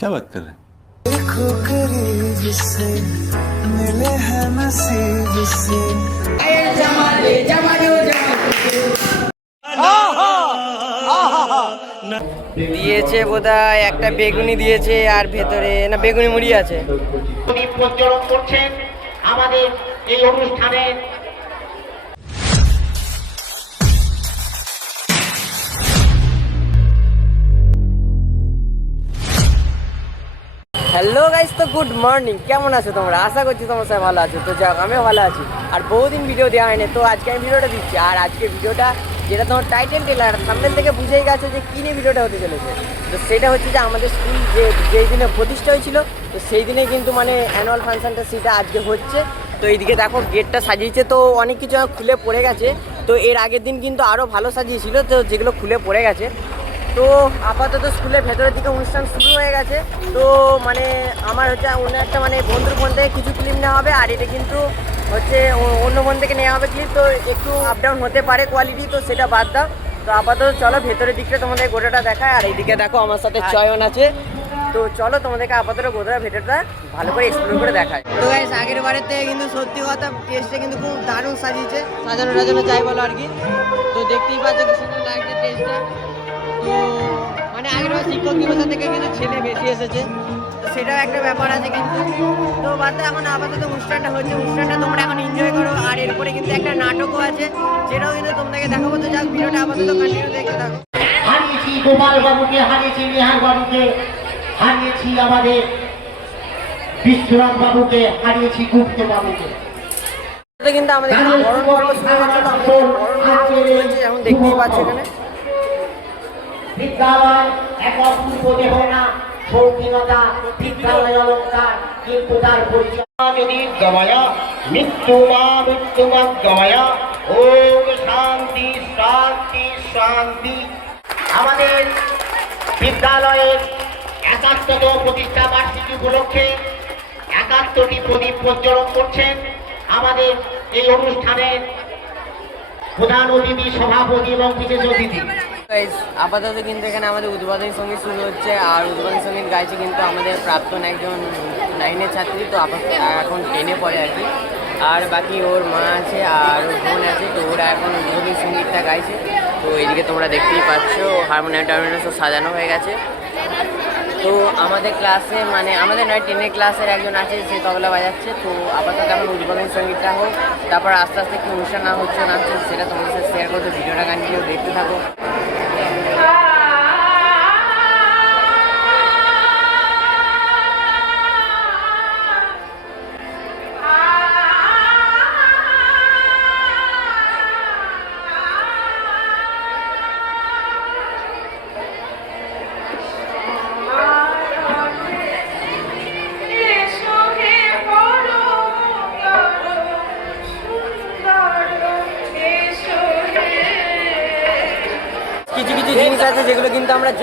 क्या बात कर रहे हैं देखो करीब से मिले हैं नसीब से দিয়েছে বোধহয় একটা বেগুনি দিয়েছে আর ভেতরে না বেগুনি মুড়ি আছে প্রদীপ প্রজ্বলন করছেন আমাদের এই অনুষ্ঠানে হ্যালো গাইস তো গুড মর্নিং কেমন আছো তোমরা? আশা করছি তোমরা সবাই ভালো আছো। তো যাক, আমিও ভালো আছি। আর বহুদিন ভিডিও দেওয়া হয়নি, তো আজকে আমি ভিডিওটা দিচ্ছি। আর আজকে ভিডিওটা যেটা তোমার টাইটেল টেলার সামনের থেকে বুঝেই গেছো যে কী নিয়ে ভিডিওটা হতে চলেছে। তো সেটা হচ্ছে যে আমাদের স্কুল যে, যেই দিনে প্রতিষ্ঠা হয়েছিল, তো সেই দিনে কিন্তু মানে অ্যানুয়াল ফাংশনটা সেটা আজকে হচ্ছে। তো এইদিকে দেখো গেটটা সাজিয়েছে, তো অনেক কিছু খুলে পড়ে গেছে। তো এর আগের দিন কিন্তু আরও ভালো সাজিয়েছিল, তো যেগুলো খুলে পড়ে গেছে। তো আপাতত স্কুলের ভেতরের দিকে অনুষ্ঠান শুরু হয়ে গেছে। তো মানে আমার হচ্ছে অন্য একটা মানে বন্ধুর ফোন থেকে কিছু ক্লিপ নেওয়া হবে আর এটা কিন্তু হচ্ছে অন্য ফোন থেকে নেওয়া হবে ক্লিপ তো একটু আপ ডাউন হতে পারে কোয়ালিটি তো সেটা বাদ দাও। তো আপাতত চলো ভেতরের দিকটা তোমাদের গোটাটা দেখায় আর এইদিকে দেখো আমার সাথে চয়ন আছে। তো চলো তোমাদেরকে আপাতত গোটা ভেতরটা ভালো করে এক্সপ্লোর করে দেখায়। তো গাইস আগের থেকে কিন্তু সত্যি কথা টেস্টে কিন্তু খুব দারুণ সাজিয়েছে। সাজানো টাজানো যাই বলো আর কি। তো দেখতেই পাচ্ছ কি সুন্দর লাগছে টেস্টটা মানে আগের শিক্ষক দিবসের থেকে কিন্তু ছেলে বেশি এসেছে। তো সেটাও একটা ব্যাপার আছে কিন্তু। তো বাদ এখন আপাতত অনুষ্ঠানটা হচ্ছে অনুষ্ঠানটা তোমরা এখন এনজয় করো। আর এরপরে কিন্তু একটা নাটকও আছে সেটাও কিন্তু তোমাদেরকে দেখাবো। তো যাক ভিডিওটা আপাতত কন্টিনিউ দেখতে থাকো। হারিয়েছি গোপাল বাবুকে হারিয়েছি নিহার বাবুকে হারিয়েছি আমাদের বিশ্বনাথ বাবুকে হারিয়েছি গুপ্ত বাবুকে কিন্তু আমাদের এখানে বরণ পর্ব শুরু হচ্ছে তো আমাদের বরণ পর্ব যেমন দেখতেই পাচ্ছ এখানে। বিদ্যালয়, এক অপূর্ব দেহ না। শৌখিনতা বিদ্যালয় অলঙ্কার কিন্তু তার পরিচয় যদি গময়া মৃত্যুমা মৃত্যুমা গময়া ওম শান্তি শান্তি শান্তি। আমাদের বিদ্যালয়ের একাত্ততম প্রতিষ্ঠা বার্ষিকী উপলক্ষে একাত্তরটি প্রদীপ প্রজ্বলন করছেন। আমাদের এই অনুষ্ঠানের প্রধান অতিথি, সভাপতি এবং বিশেষ অতিথি। আপাতত কিন্তু এখানে আমাদের উদ্বোধনী সংগীত শুরু হচ্ছে আর উদ্বোধনী সংগীত গাইছে কিন্তু আমাদের প্রাক্তন একজন নাইনের ছাত্রী, তো আপাতত এখন টেনে পড়ে আর কি। আর বাকি ওর মা আছে আর ওর বোন আছে, তো ওরা এখন উদ্বোধনী সঙ্গীতটা গাইছে। তো এইদিকে তোমরা দেখতেই পাচ্ছ হারমোনিয়াম টারমোনিয়াম সব সাজানো হয়ে গেছে। তো আমাদের ক্লাসে মানে আমাদের নয় টেনের ক্লাসের একজন আছে, সে তবলা বাজাচ্ছে। তো আপাতত এখন উদ্বোধনী সঙ্গীতটা হোক, তারপর আস্তে আস্তে কি অনুষ্ঠান না হচ্ছে না হচ্ছে সেটা তোমাদের সাথে শেয়ার করতে ভিডিওটা কন্টিনিউ দেখতে থাকো।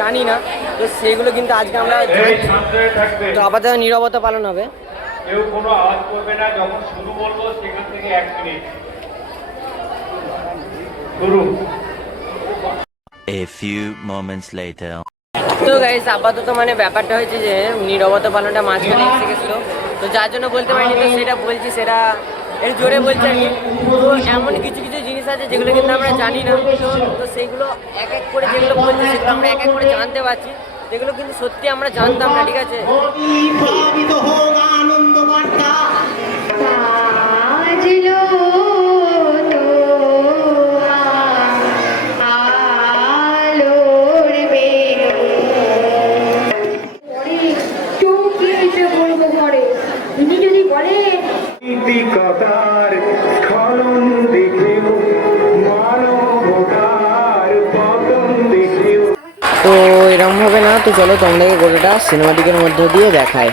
জানি না। তো সেগুলো কিন্তু আজকে আমরা। তো আপাতত নিরবতা পালন হবে। কেউ কোনো আওয়াজ করবে না যখন শুরু বলব সেখান থেকে এক মিনিট। শুরু। A few moments later. তো গাইস আপাতত মানে ব্যাপারটা হয়েছে যে নিরবতা পালনটা মাঝখানে এসে গেছিল। তো যার জন্য বলতে পারিনি তো সেটা বলছি সেটা এর জোরে বলছি আর কি এমন কিছু আছে যেগুলো কিন্তু আমরা জানি না। তো সেইগুলো এক এক করে যেগুলো বলছি সেগুলো আমরা এক এক করে জানতে পারছি। যেগুলো কিন্তু সত্যি আমরা জানতাম না, ঠিক আছে? চলো তোমাদেরকে গোটাটা সিনেমাটিকের মধ্য দিয়ে দেখায়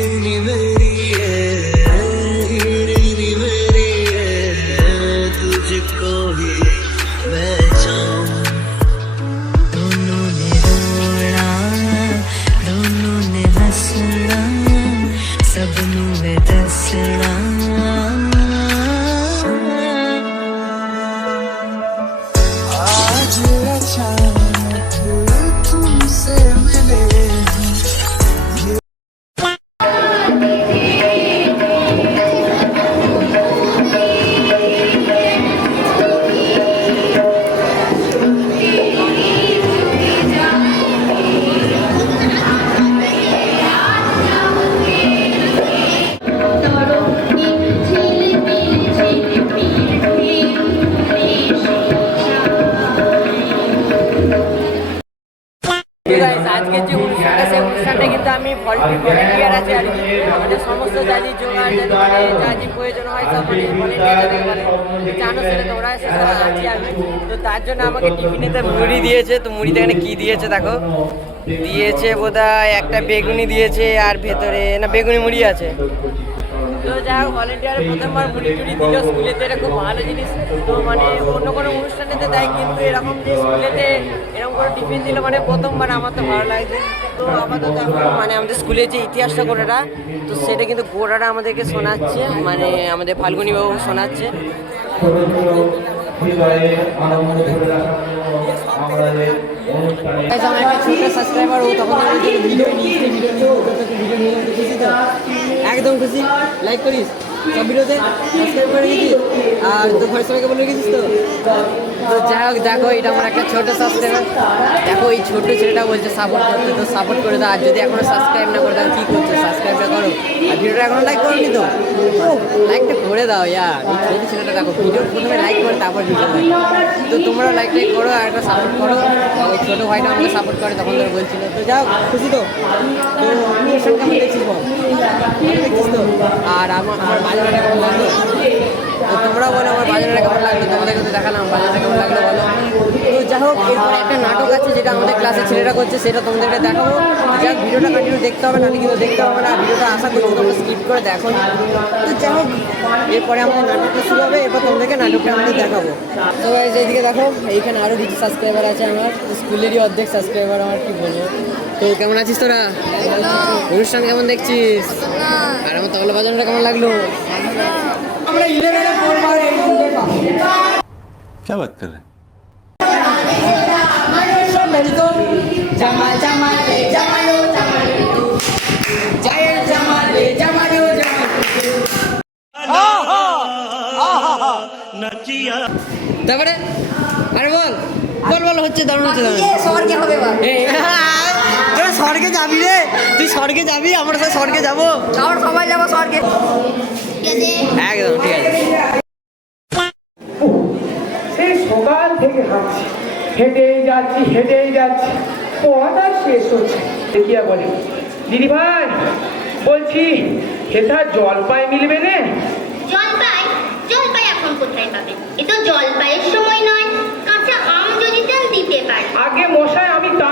জন্য আমাকে টিফিনেতে মুড়ি দিয়েছে, তো মুড়িতে এখানে কি দিয়েছে দেখো? দিয়েছে বোধহয় একটা বেগুনি দিয়েছে আর ভেতরে, না বেগুনি মুড়ি আছে। তো যাই হোক ভলেন্টিয়ারে প্রথমবার মুড়ি টুড়ি দিল স্কুলেতে এটা খুব ভালো জিনিস। তো মানে অন্য কোনো অনুষ্ঠানেতে দেয়, কিন্তু এরকম যে স্কুলেতে এরকম করে টিফিন দিল মানে প্রথমবার আমার তো ভালো লাগছে। তো আপাতত এখন মানে আমাদের স্কুলের যে ইতিহাসটা গোটাটা তো সেটা কিন্তু গোটাটা আমাদেরকে শোনাচ্ছে মানে আমাদের ফাল্গুনি বাবু শোনাচ্ছে। Guys, আমার একটা ছোট্ট সাবস্ক্রাইবার ও তখন জন্য ভিডিও ভিডিও ভিডিও নিয়ে একদম খুশি? লাইক করিস? সব ভিডিওতে সাবস্ক্রাইব আর তোর ঘরের সবাইকে বলে গেছিস তো? তো যাই হোক, দেখো, এটা আমার একটা ছোট সাবস্ক্রাইবার দেখো, এই ছোট ছেলেটা বলছে সাপোর্ট করতে, তো সাপোর্ট করে দাও। আর যদি এখনও সাবস্ক্রাইব না করে দাও কী করছ? সাবস্ক্রাইবটা করো। আর ভিডিওটা এখনও লাইক করোনি তো? লাইকটা করে দাও, ইয়ার। ছোট ছেলেটা দেখো ভিডিও প্রথমে লাইক করো, তারপর ভিডিও তো তোমরা লাইক টাইক করো আর একটা সাপোর্ট করো। ওই ছোটো ভাইটা আমাকে সাপোর্ট করে তখন ধরে বলছিল, তো যাও, খুশি তো? তো তো। আর আমার আমার বাজারটা কেমন লাগল? তো তোমরা বলো আমার বাজারটা কেমন লাগল? তোমাদেরকে তো দেখালাম বাজারটা কেমন লাগল বলো। তো যাই হোক, এরপরে একটা নাটক আছে যেটা আমাদের ক্লাসে ছেলেরা করছে, সেটা তোমাদেরকে দেখাবো। যাক, ভিডিওটা কন্টিনিউ দেখতে হবে, নাহলে কিন্তু দেখতে হবে না। ভিডিওটা আশা করছি তোমরা স্কিপ করে দেখো। না। তো যাই হোক, এরপরে আমাদের নাটকটা শুরু হবে। এরপর তোমাদেরকে নাটকটা আমাদের দেখাবো। তো এইদিকে দেখো, এইখানে আরও কিছু সাবস্ক্রাইবার আছে আমার। স্কুলেরই অর্ধেক সাবস্ক্রাইবার আমার কি বলবো তো কেমন আছিস তোরা অনুষ্ঠান কেমন দেখছিস আর আমার তবলা বাজানোটা কেমন লাগলো আমরা ইলেভেনে পড়বো আর এই স্কুলে পাবো। क्या बात कर रहे हैं সম্মানিত জামাল জামাল রে জামালো জামালো জয়ের জামাল রে জামালো তারপরে আরে বল বল বল হচ্ছে দারুণ হচ্ছে স্বর্গে হবে তোরা স্বর্গে যাবি রে। তুই স্বর্গে যাবি আমরা সব স্বর্গে যাব। আমরা সবাই যাব স্বর্গে। একদম ঠিক আছে। সেই সকাল থেকে হাঁটছি। হেঁটেই যাচ্ছি হেঁটেই যাচ্ছি। পথ শেষ হচ্ছে। দেখিয়া বলি? দিদি ভাই বলছি হেথা জলপাই মিলবে না? জলপাই? জলপাই এখন কোথায় পাবেন এ তো জলপাইয়ের সময় নয়। দিতে পারি। আগে মশাই আমি তা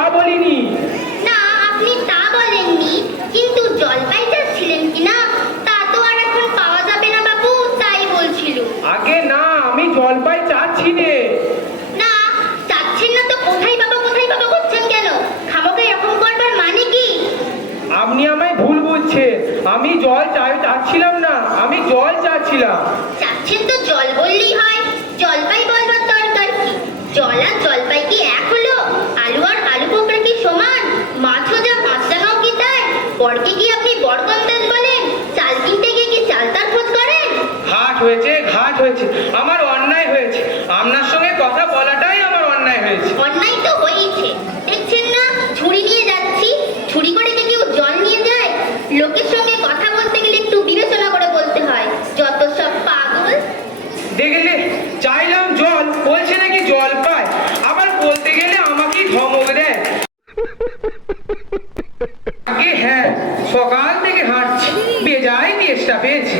সকাল থেকে হাঁটছি। বেজায় তেষ্টা পেয়েছে।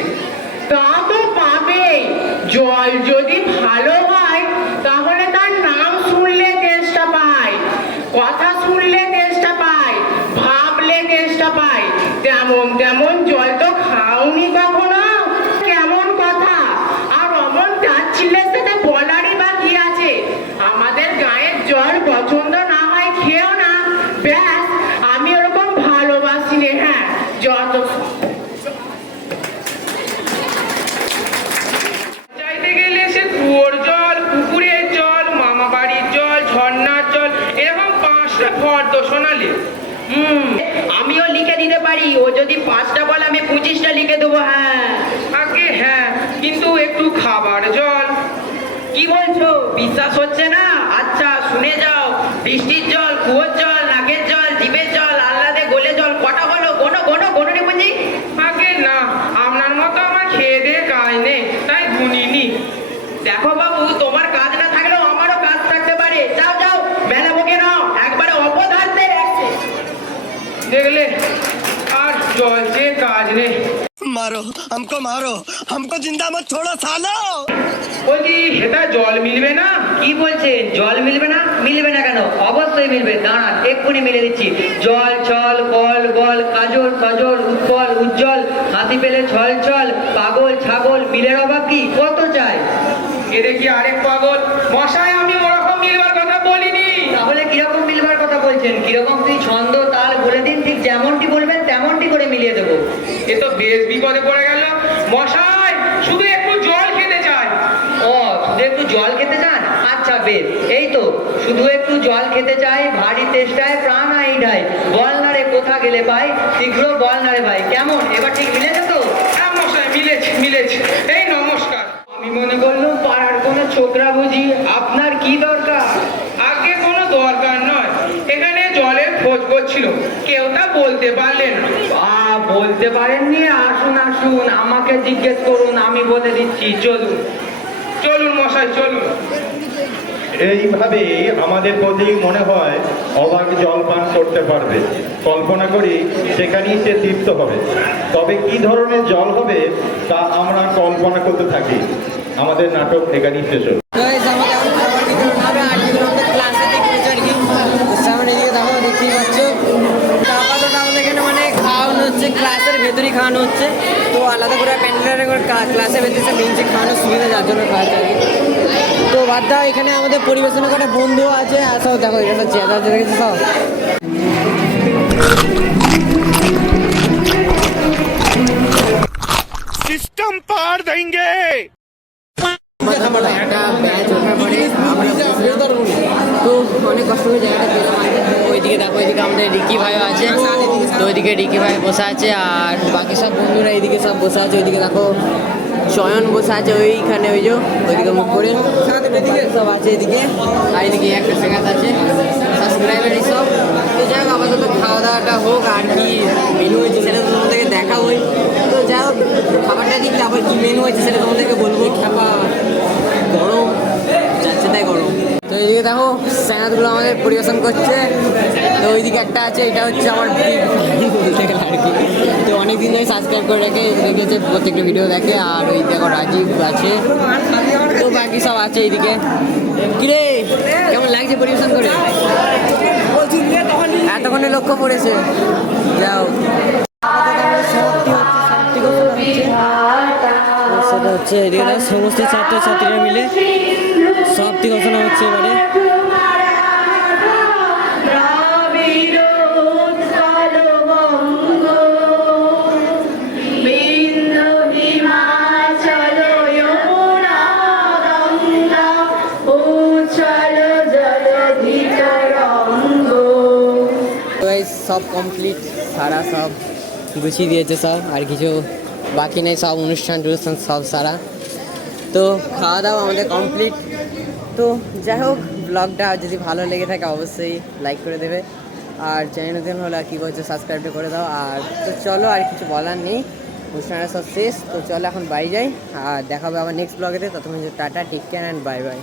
তা তো পাবে জল যদি ভালো হয় তাহলে তার নাম শুনলে তেষ্টা পায় কথা শুনলে তেষ্টা পায় ভাবলে তেষ্টা পায় তেমন তেমন জল তো খাওনি কখনো কেমন কথা আর অমন চাচ্ছিলের সাথে বলারই বা কি আছে আমাদের গায়ের জল পছন্দ না হয় খেয়েও না ব্যাস আমি ওরকম ভালোবাসি রে হ্যাঁ যত চাইতে গেলে সে কুয়োর জল পুকুরের জল মামা বাড়ির জল ঝর্ণার জল এরকম পাঁচটা ফর্দ শোনালে হুম আমিও লিখে দিতে পারি ও যদি পাঁচটা বলে আমি পঁচিশটা লিখে দেবো হ্যাঁ। আগে হ্যাঁ কিন্তু একটু খাবার জল। কি বলছো? বিশ্বাস হচ্ছে না? আচ্ছা শুনে যাও। বৃষ্টির জল কুয়োর জল নাকের জল জিভের জল আহ্লাদে গোলে জল কটা হলো কোনো কোনো কোনো রে বুঝি আগে না আপনার মতো আমার খেয়ে দিয়ে কাজ নেই তাই গুনিনি দেখো বাবু তোমার কাজ না থাকলেও আমারও কাজ থাকতে পারে যাও যাও বেলা বকে নাও একবারে অপদার্থে দেখলে আর জল চেয়ে কাজ নেই मारो हमको मारो हमको जिंदा मत छोड़ो सालो বলছি সেটা জল মিলবে না কি বলছেন জল মিলবে না মিলবে না কেন অবশ্যই মিলবে দাঁড়ান এক্ষুনি মিলে দিচ্ছি জল ছল কল বল কাজল সজল উৎপল উজ্জ্বল হাতি পেলে ছল ছল পাগল ছাগল মিলের অভাব কি কত চাই এ দেখি আরেক পাগল মশাই আমি ওরকম মিলবার কথা বলিনি তাহলে কিরকম মিলবার কথা বলছেন কিরকম তুই ছন্দ দেবো এ তো বেশ বিপদে পড়ে গেল। মশাই শুধু একটু জল খেতে চাই ও শুধু একটু জল খেতে চান? আচ্ছা বেশ। এই তো শুধু একটু জল খেতে চাই ভারী তেষ্টায় প্রাণ আইডাই বল না রে কোথা গেলে ভাই শীঘ্র বল না রে ভাই। কেমন? এবার ঠিক মিলেছে তো? হ্যাঁ মশাই মিলেছে মিলেছে। এই নমস্কার। আমি মনে করলাম পাড়ার কোনো ছোকরা বুঝি আপনার কি দরকার আগে কোনো দরকার নয় এখানে জলের খোঁজ করছিল। কেউ তা বলতে পারলেন বলতে পারেননি আসুন আসুন আমাকে জিজ্ঞেস করুন আমি বলে দিচ্ছি চলুন। চলুন মশাই চলুন। এইভাবে আমাদের প্রতি মনে হয় অবাক জলপান করতে পারবে। কল্পনা করি সেখানেই সে তৃপ্ত হবে। তবে কি ধরনের জল হবে তা আমরা কল্পনা করতে থাকি। আমাদের নাটক এখানেই শেষ হলো। ক্লাসের খাওয়ানো হচ্ছে। তো আলাদা করে প্যান্ডেলের ক্লাসে ভেতরে বেঞ্চে খাওয়ানোর সুবিধা যার জন্য খাওয়া আর তো বাদ এখানে আমাদের পরিবেশনা করে বন্ধু আছে। আর দেখো এটা সব চেয়ার আছে সব? সিস্টেম পার দেंगे একটা ব্যাচ ওঠার পরে তো অনেক কষ্ট করে জায়গাটা পেলাম ওইদিকে দেখো ওইদিকে আমাদের রিকি ভাইও আছে। তো ওইদিকে রিকি ভাই বসে আছে আর বাকি সব বন্ধুরা এইদিকে সব বসে আছে। ওইদিকে দেখো চয়ন বসে আছে ওইখানে ওই যে ওইদিকে মুখ করে। সব আছে এদিকে। আর এদিকে একটা সেখানে আছে। সাবস্ক্রাইবার সব। তো যাই হোক আপাতত খাওয়া দাওয়াটা হোক আর কি মেনু হয়েছে সেটা তোমাদেরকে দেখাবোই। তো যাই হোক খাবারটা দিক আবার কি মেনু হয়েছে সেটা তোমাদেরকে বলব খাবা গরম যাচ্ছে তাই গরম তো এইদিকে দেখো স্যানাতগুলো আমাদের পরিবেশন করছে। তো ওইদিকে একটা আছে, এটা হচ্ছে আমার আর কি। তো অনেকদিন ধরে সাবস্ক্রাইব করে রেখে, রেখেছে, প্রত্যেকটা ভিডিও দেখে। আর ওই দেখো রাজীব আছে। তো বাকি সব আছে এইদিকে। কিরে, কেমন লাগছে পরিবেশন করে? এতক্ষণে লক্ষ্য পড়েছে। যাও। সেটা হচ্ছে এদিকে সমস্ত ছাত্রছাত্রীরা মিলে সমাপ্তি ঘোষণা হচ্ছে এবারে। কমপ্লিট সারা সব গুছিয়ে দিয়েছে সব, আর কিছু বাকি নেই, সব অনুষ্ঠান, টনুষ্ঠান, সব সারা। তো খাওয়া দাওয়া আমাদের কমপ্লিট তো যাই হোক ব্লগটা যদি ভালো লেগে থাকে, অবশ্যই লাইক করে দেবে। আর চ্যানেল নতুন হলে কী করছ সাবস্ক্রাইবটা করে দাও। আর তো চলো, আর কিছু বলার নেই। অনুষ্ঠানটা সব শেষ। তো চলো, এখন বাড়ি যাই। আর দেখাবে আবার নেক্সট ব্লগেতে ততক্ষণ tata take care and bye bye